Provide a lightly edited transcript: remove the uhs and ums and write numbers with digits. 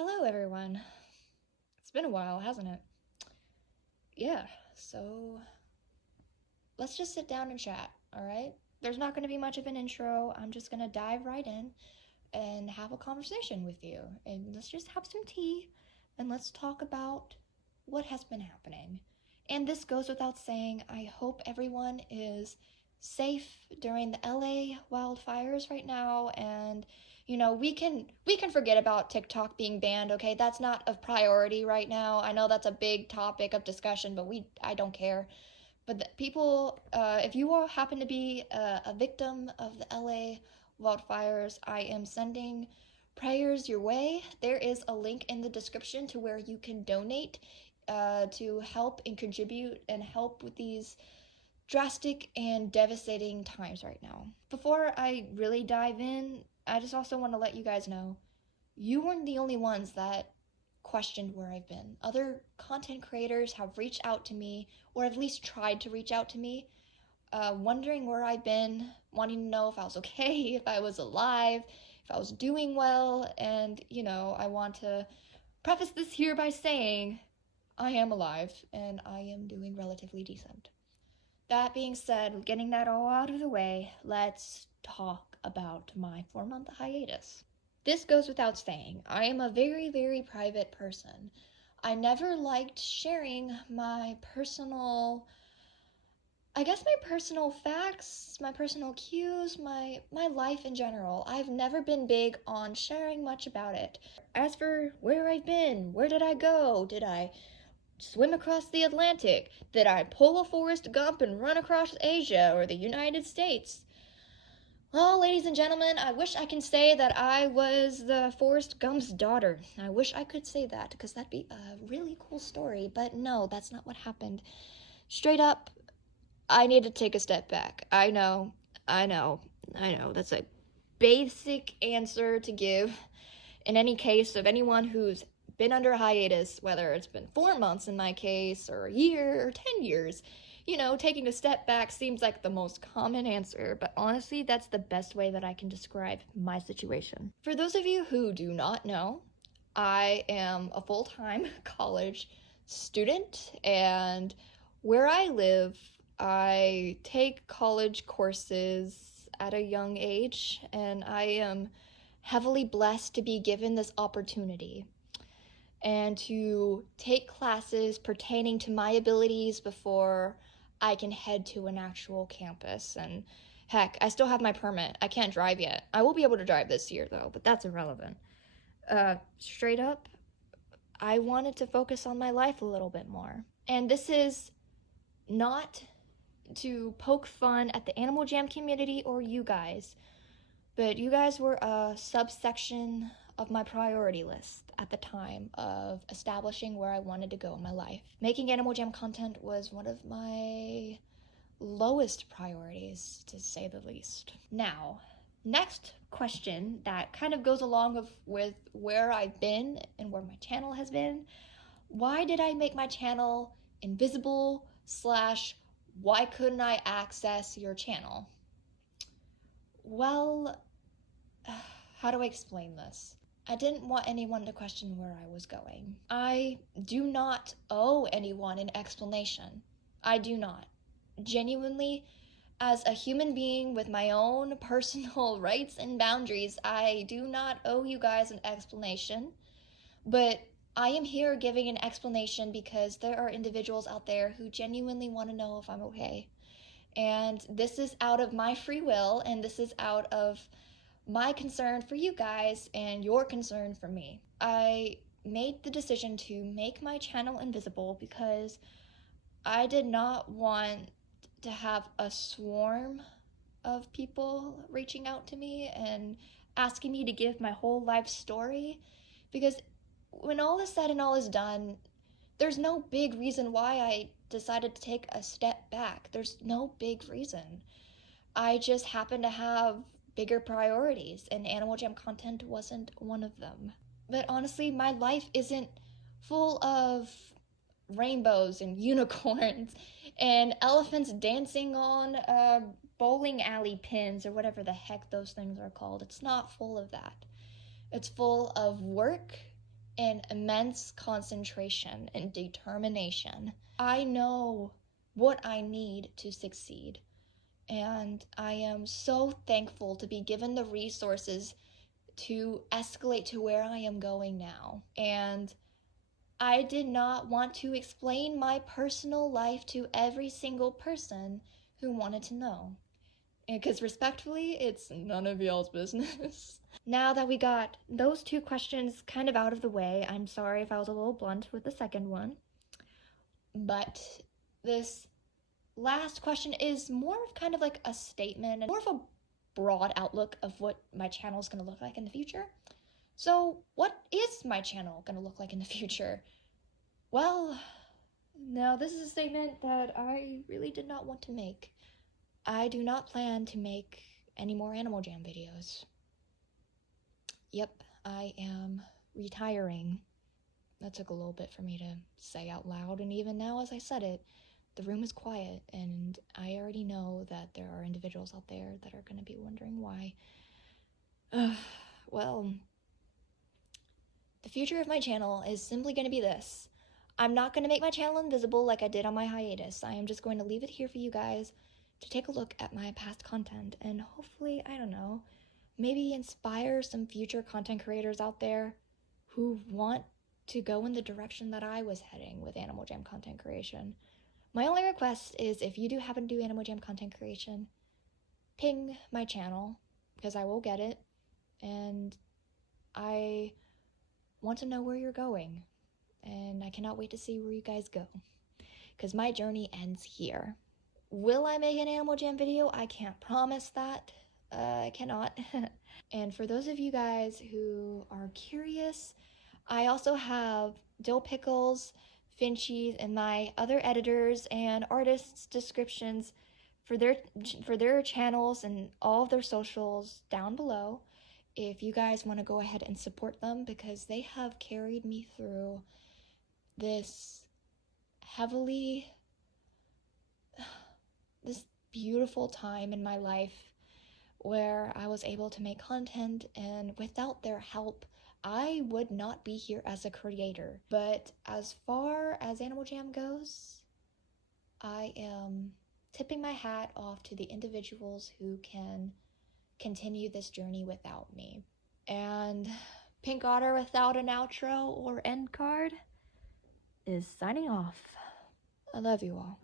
Hello, everyone. It's been a while, hasn't it? Yeah, so let's just sit down and chat, all right? There's not going to be much of an intro. I'm just going to dive right in and have a conversation with you. And let's just have some tea and let's talk about what has been happening. And this goes without saying, I hope everyone is safe during the LA wildfires right now, and we can forget about TikTok being banned, okay? That's not a priority right now. I know that's a big topic of discussion, but I don't care. But people, if you all happen to be a victim of the LA wildfires, I am sending prayers your way. There is a link in the description to where you can donate to help and contribute and help with these drastic and devastating times right now. Before I really dive in, I just also want to let you guys know you weren't the only ones that questioned where I've been. Other content creators have reached out to me, or at least tried to reach out to me, wondering where I've been, wanting to know if I was okay, if I was alive, if I was doing well, and I want to preface this here by saying I am alive and I am doing relatively decent. That being said, getting that all out of the way, let's talk about my 4-month hiatus. This goes without saying, I am a very, very private person. I never liked sharing my personal, my personal facts, my personal cues, my life in general. I've never been big on sharing much about it. As for where I've been, where did I go? Did I swim across the Atlantic? Did I pull a Forrest Gump and run across Asia or the United States? Well, ladies and gentlemen, I wish I can say that I was the Forrest Gump's daughter. I wish I could say that, because that'd be a really cool story, but no, that's not what happened. Straight up, I need to take a step back. I know, I know, I know. That's a basic answer to give in any case of anyone who's been under a hiatus, whether it's been 4 months in my case, or a year, or 10 years. Taking a step back seems like the most common answer, but honestly, that's the best way that I can describe my situation. For those of you who do not know, I am a full-time college student, and where I live, I take college courses at a young age, and I am heavily blessed to be given this opportunity and to take classes pertaining to my abilities before I can head to an actual campus. And heck, I still have my permit. I can't drive yet. I will be able to drive this year though, but that's irrelevant. Straight up, I wanted to focus on my life a little bit more. And this is not to poke fun at the Animal Jam community or you guys, but you guys were a subsection of my priority list at the time of establishing where I wanted to go in my life. Making Animal Jam content was one of my lowest priorities, to say the least. Now, next question that kind of goes along with where I've been and where my channel has been. Why did I make my channel invisible / why couldn't I access your channel? Well, how do I explain this? I didn't want anyone to question where I was going. I do not owe anyone an explanation. I do not. Genuinely, as a human being with my own personal rights and boundaries, I do not owe you guys an explanation. But I am here giving an explanation because there are individuals out there who genuinely want to know if I'm okay. And this is out of my free will, and this is out of my concern for you guys and your concern for me. I made the decision to make my channel invisible because I did not want to have a swarm of people reaching out to me and asking me to give my whole life story, because when all is said and all is done, there's no big reason why I decided to take a step back. There's no big reason. I just happen to have bigger priorities, and Animal Jam content wasn't one of them. But honestly, my life isn't full of rainbows and unicorns and elephants dancing on bowling alley pins or whatever the heck those things are called. It's not full of that. It's full of work and immense concentration and determination. I know what I need to succeed, and I am so thankful to be given the resources to escalate to where I am going now. And I did not want to explain my personal life to every single person who wanted to know. Because respectfully, it's none of y'all's business. Now that we got those two questions kind of out of the way, I'm sorry if I was a little blunt with the second one. But this last question is more of kind of like a statement and more of a broad outlook of what my channel is going to look like in the future. So, what is my channel going to look like in the future? Well, now this is a statement that I really did not want to make. I do not plan to make any more Animal Jam videos. Yep, I am retiring. That took a little bit for me to say out loud, and even now as I said it, the room is quiet, and I already know that there are individuals out there that are going to be wondering why. Well, the future of my channel is simply going to be this. I'm not going to make my channel invisible like I did on my hiatus. I am just going to leave it here for you guys to take a look at my past content and hopefully, I don't know, maybe inspire some future content creators out there who want to go in the direction that I was heading with Animal Jam content creation. My only request is if you do happen to do Animal Jam content creation, ping my channel because I will get it, and I want to know where you're going, and I cannot wait to see where you guys go because my journey ends here. Will I make an Animal Jam video? I can't promise that. I cannot. And for those of you guys who are curious, I also have Dill Pickles, Finchies, and my other editors and artists' descriptions for their channels and all of their socials down below if you guys want to go ahead and support them, because they have carried me through this beautiful time in my life where I was able to make content, and without their help, I would not be here as a creator. But as far as Animal Jam goes, I am tipping my hat off to the individuals who can continue this journey without me. And Pink Otter without an outro or end card is signing off. I love you all.